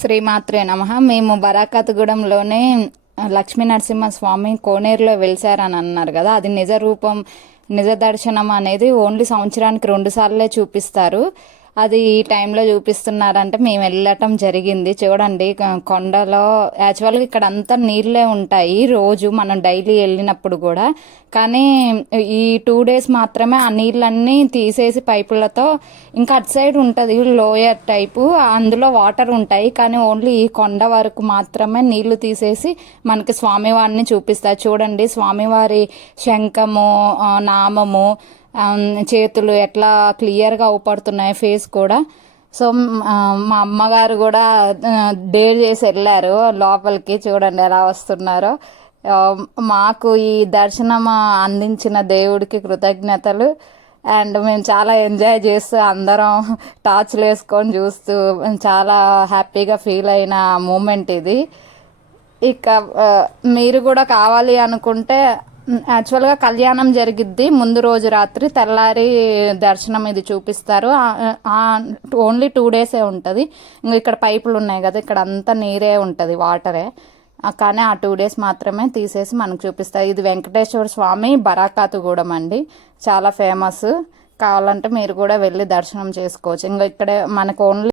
శ్రీమాత్రే నమః. మేము బరాకత్గూడెంలోనే లక్ష్మీ నరసింహస్వామి కోనేరులో వెలిసారని అన్నారు కదా, అది నిజ రూపం నిజ దర్శనం అనేది ఓన్లీ సంవత్సరానికి 2 సార్లే చూపిస్తారు. అది ఈ టైంలో చూపిస్తున్నారంటే మేము వెళ్ళటం జరిగింది. చూడండి, కొండలో యాక్చువల్గా ఇక్కడ అంతా నీళ్ళే ఉంటాయి రోజు మనం డైలీ వెళ్ళినప్పుడు కూడా. కానీ ఈ 2 డేస్ మాత్రమే ఆ నీళ్ళన్నీ తీసేసి పైపులతో, ఇంకా అటు సైడ్ ఉంటుంది లోయర్ టైపు, అందులో వాటర్ ఉంటాయి. కానీ ఓన్లీ ఈ కొండ వరకు మాత్రమే నీళ్లు తీసేసి మనకి స్వామివారిని చూపిస్తారు. చూడండి, స్వామివారి శంఖము, నామము, చేతులు ఎట్లా క్లియర్గా అవుపడుతున్నాయి, ఫేస్ కూడా. సో మా అమ్మగారు కూడా డేర్ చేసి వెళ్ళారు లోపలికి. చూడండి ఎలా వస్తున్నారో. మాకు ఈ దర్శనం అందించిన దేవుడికి కృతజ్ఞతలు. అండ్ మేము చాలా ఎంజాయ్ చేస్తూ అందరం టార్చ్లు వేసుకొని చూస్తూ చాలా హ్యాపీగా ఫీల్ అయిన మూమెంట్ ఇది. ఇక మీరు కూడా కావాలి అనుకుంటే, యాక్చువల్గా కళ్యాణం జరిగిద్ది ముందు రోజు రాత్రి, తెల్లారి దర్శనం ఇది చూపిస్తారు. ఓన్లీ 2 డేసే ఉంటుంది. ఇంకా ఇక్కడ పైపులు ఉన్నాయి కదా, ఇక్కడ అంతా నీరే ఉంటుంది, వాటరే. కానీ ఆ 2 డేస్ మాత్రమే తీసేసి మనకు చూపిస్తారు. ఇది వెంకటేశ్వర స్వామి బరాకత్గూడెం అండి, చాలా ఫేమస్. కావాలంటే మీరు కూడా వెళ్ళి దర్శనం చేసుకోవచ్చు. ఇంకా ఇక్కడే మనకు ఓన్లీ